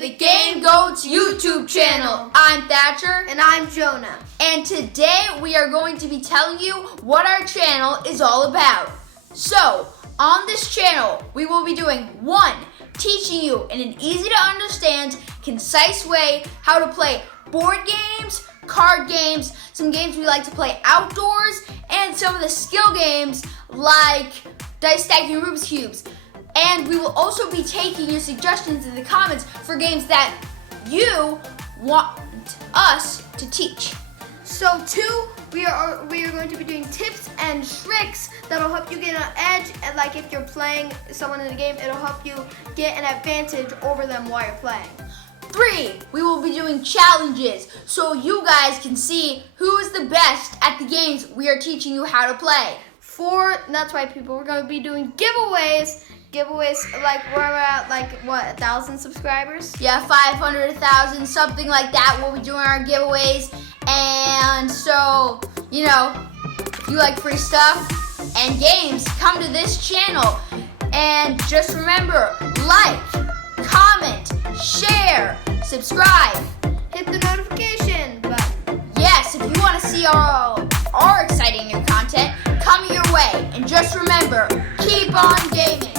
the Game Goats YouTube channel. I'm Thatcher. And I'm Jonah. And today we are going to be telling you what our channel is all about. So, on this channel, we will be doing 1, teaching you in an easy to understand, concise way how to play board games, card games, some games we like to play outdoors, and some of the skill games like dice stacking Rubik's Cubes. And we will also be taking your suggestions in the comments for games that you want us to teach. So 2, we are going to be doing tips and tricks that'll help you get an edge. And like if you're playing someone in the game, it'll help you get an advantage over them while you're playing. 3, we will be doing challenges so you guys can see who is the best at the games we are teaching you how to play. 4, that's right, people, we're going to be doing giveaways. Like we're at 1,000 subscribers. Yeah, 500, 1,000, something like that. We'll be doing our giveaways. And so, if you like free stuff and games, come to this channel. And just remember, like, comment, share, subscribe. Hit the notification button. Yes, if you want to see our exciting new content coming your way. And just remember, keep on gaming.